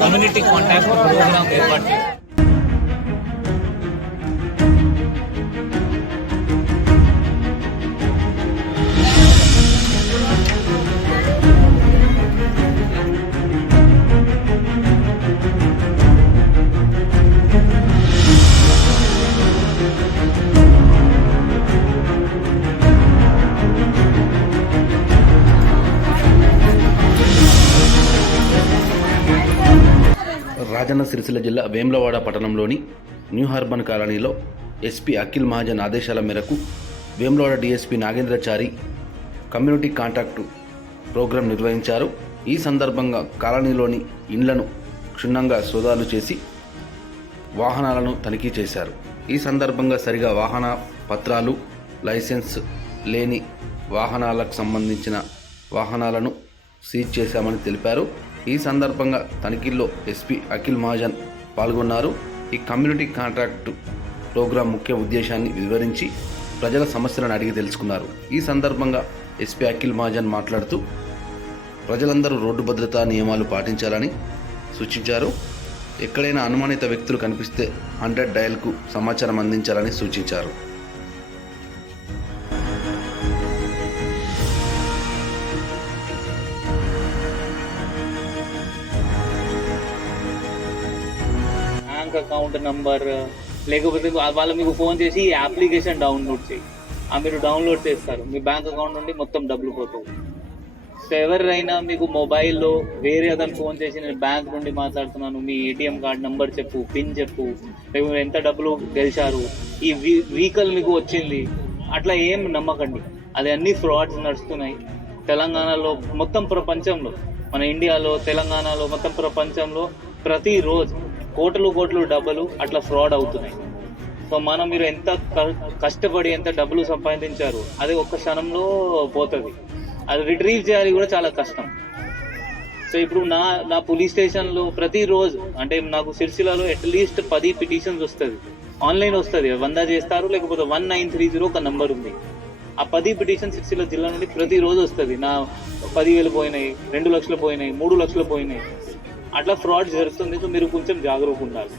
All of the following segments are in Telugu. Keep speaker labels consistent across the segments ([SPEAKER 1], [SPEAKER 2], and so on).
[SPEAKER 1] కమ్యూనిటీ కాంటాక్ట్ ప్రోగ్రామ్ ఏర్పాటు చేశారు.
[SPEAKER 2] రాజన్న సిరిసిల్ల జిల్లా వేములవాడ పట్టణంలోని న్యూ హార్బన్ కాలనీలో ఎస్పీ అఖిల్ మహాజన్ ఆదేశాల మేరకు Vemulawada DSP Nagendrachari community contact programme నిర్వహించారు. ఈ సందర్భంగా కాలనీలోని ఇండ్లను క్షుణ్ణంగా సోదాలు చేసి వాహనాలను తనిఖీ చేశారు. ఈ సందర్భంగా సరిగా వాహన పత్రాలు లైసెన్స్ లేని వాహనాలకు సంబంధించిన వాహనాలను సీజ్ చేశామని తెలిపారు. ఈ సందర్భంగా తనిఖీల్లో ఎస్పీ అఖిల్ మహాజన్ పాల్గొన్నారు. ఈ కమ్యూనిటీ కాంట్రాక్ట్ ప్రోగ్రాం ముఖ్య ఉద్దేశాన్ని వివరించి ప్రజల సమస్యలను అడిగి తెలుసుకున్నారు. ఈ సందర్భంగా ఎస్పీ అఖిల్ మహాజన్ మాట్లాడుతూ ప్రజలందరూ రోడ్డు భద్రతా నియమాలు పాటించాలని సూచించారు. ఎక్కడైనా అనుమానిత వ్యక్తులు కనిపిస్తే హండ్రెడ్ డయల్కు సమాచారం అందించాలని సూచించారు.
[SPEAKER 1] బ్యాంక్ అకౌంట్ నంబర్ లేకపోతే వాళ్ళు మీకు ఫోన్ చేసి ఈ అప్లికేషన్ డౌన్లోడ్ చేయి. ఆ మీరు డౌన్లోడ్ చేస్తారు. మీ బ్యాంక్ అకౌంట్ నుండి మొత్తం డబ్బులు పోతాయి. సో ఎవరైనా మీకు మొబైల్లో వేరే అతను ఫోన్ చేసి నేను బ్యాంక్ నుండి మాట్లాడుతున్నాను మీ ఏటీఎం కార్డ్ నెంబర్ చెప్పు పిన్ చెప్పు మీరు ఎంత డబ్బులు గెలిచారు ఈ వెహికల్ మీకు వచ్చింది అట్లా ఏం నమ్మకండి. అది అన్ని ఫ్రాడ్స్ నడుస్తున్నాయి. తెలంగాణలో మొత్తం ప్రపంచంలో మన ఇండియాలో తెలంగాణలో మొత్తం ప్రపంచంలో ప్రతిరోజు కోట్లు కోట్లు డబ్బులు అట్లా ఫ్రాడ్ అవుతున్నాయి. సో మనం మీరు ఎంత క- కష్టపడి ఎంత డబ్బులు సంపాదించారు అది ఒక్క క్షణంలో పోతుంది. అది రిట్రీవ్ చేయాలి కూడా చాలా కష్టం. సో ఇప్పుడు నా నా పోలీస్ స్టేషన్లో ప్రతిరోజు అంటే నాకు సిరిసిల్లలో అట్లీస్ట్ పది పిటిషన్స్ వస్తుంది. ఆన్లైన్ వస్తుంది. వంద చేస్తారు లేకపోతే వన్ నైన్ త్రీ జీరో ఒక నంబర్ ఉంది. ఆ పది పిటిషన్ సిరిసిల్ల జిల్లా నుండి ప్రతిరోజు వస్తుంది. నా పదివేలు పోయినాయి రెండు లక్షలు పోయినాయి మూడు లక్షలు పోయినాయి. అట్లా ఫ్రాడ్ జరుగుతుంది సో మీరు కొంచెం జాగ్రత్తగా ఉండాలి.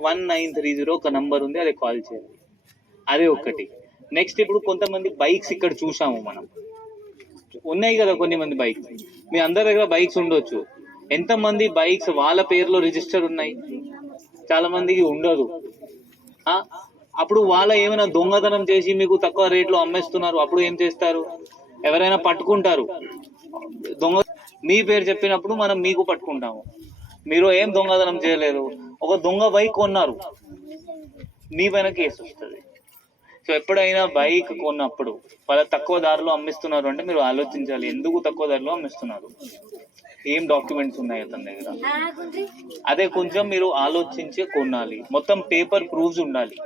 [SPEAKER 1] వన్ నైన్ త్రీ జీరో ఒక నంబర్ ఉంది అది కాల్ చేయాలి అదే ఒకటి. నెక్స్ట్ ఇప్పుడు కొంతమంది బైక్స్ ఇక్కడ చూసాము మనం. ఉన్నాయి కదా కొన్ని మంది బైక్స్. మీ అందరి దగ్గర బైక్స్ ఉండొచ్చు. ఎంతమంది బైక్స్ వాళ్ళ పేరులో రిజిస్టర్ ఉన్నాయి? చాలా మందికి ఉండదు అప్పుడు వాళ్ళ ఏమైనా దొంగతనం చేసి మీకు తక్కువ రేట్లో అమ్మేస్తున్నారు అప్పుడు ఏం చేస్తారు? ఎవరైనా పట్టుకుంటారు. దొంగ మీ పేరు చెప్పినప్పుడు మనం మీకు పట్టుకుంటాము. మీరు ఏం దొంగతనం చేయలేదు. ఒక దొంగ బైక్ కొన్నారు. మీ పైన కేసు వస్తుంది. సో ఎప్పుడైనా బైక్ కొన్నప్పుడు వాళ్ళ తక్కువ ధరలో అమ్మిస్తున్నారు అంటే మీరు ఆలోచించాలి ఎందుకు తక్కువ ధరలో అమ్మిస్తున్నారు? ఏం డాక్యుమెంట్స్ ఉన్నాయి అతని దగ్గర? అదే కొంచెం మీరు ఆలోచించి కొనాలి. మొత్తం పేపర్ ప్రూఫ్స్ ఉండాలి.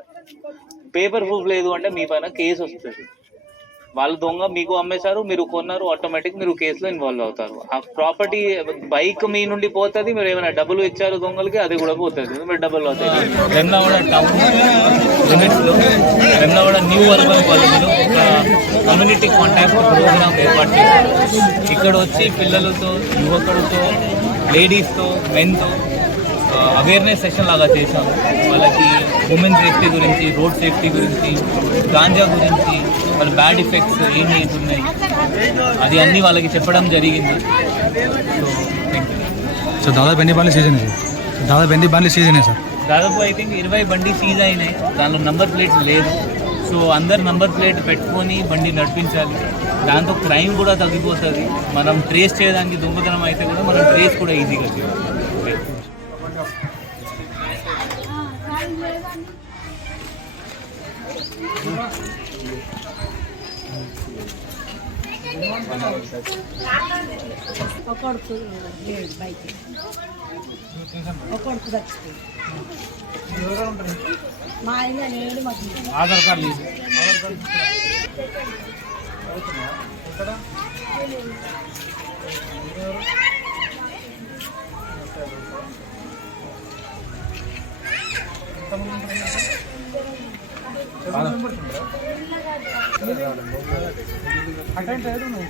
[SPEAKER 1] పేపర్ ప్రూఫ్ లేదు అంటే మీ పైన కేసు వస్తుంది. వాళ్ళు దొంగ మీకు అమ్మేశారు మీరు కొన్నారు ఆటోమేటిక్ మీరు కేసులో ఇన్వాల్వ్ అవుతారు. ఆ ప్రాపర్టీ బైక్ మీ నుండి పోతుంది మీరు ఏమైనా డబ్బులు ఇచ్చారు దొంగలకి అది కూడా పోతుంది. మీరు డబ్బులు అవుతాయి Vemulawada town limits Vemulawada new urban ఒక కమ్యూనిటీ కాంటాక్ట్ ప్రోగ్రామ్ ఏర్పాటు చేశారు. ఇక్కడ వచ్చి పిల్లలతో యువకులతో లేడీస్తో మెన్తో అవేర్నెస్ సెషన్ లాగా చేశాము. వాళ్ళకి ఉమెన్ సేఫ్టీ గురించి రోడ్ సేఫ్టీ గురించి గాంజా గురించి వాళ్ళ బ్యాడ్ ఎఫెక్ట్స్ ఏం అవుతున్నాయి అది అన్నీ వాళ్ళకి చెప్పడం జరిగింది. సో
[SPEAKER 3] దాదాపు ఎన్ని బండ్లు సీజన్ సార్ దాదాపు ఎన్ని బండ్లు సీజన్ సార్
[SPEAKER 1] దాదాపు ఐ థింక్ ఇరవై బండి సీజ్ అయినాయి. దానిలో నంబర్ ప్లేట్స్ లేదు. సో అందరు నంబర్ ప్లేట్ పెట్టుకొని బండి నడిపించాలి. దాంతో క్రైమ్ కూడా తగ్గిపోతుంది. మనం ట్రేస్ చేయడానికి దొంగతనం అయితే కూడా మనం ట్రేస్ కూడా ఈజీగా చేయాలి.
[SPEAKER 4] ఒకడుకు లేడు బైక్ ఒకడుకు చచ్చిపోయి మా ఆయన లేడు మాకు
[SPEAKER 3] ఆధార్ కార్డు లేదు అటెండ్ అయ్యాడు నువ్వు.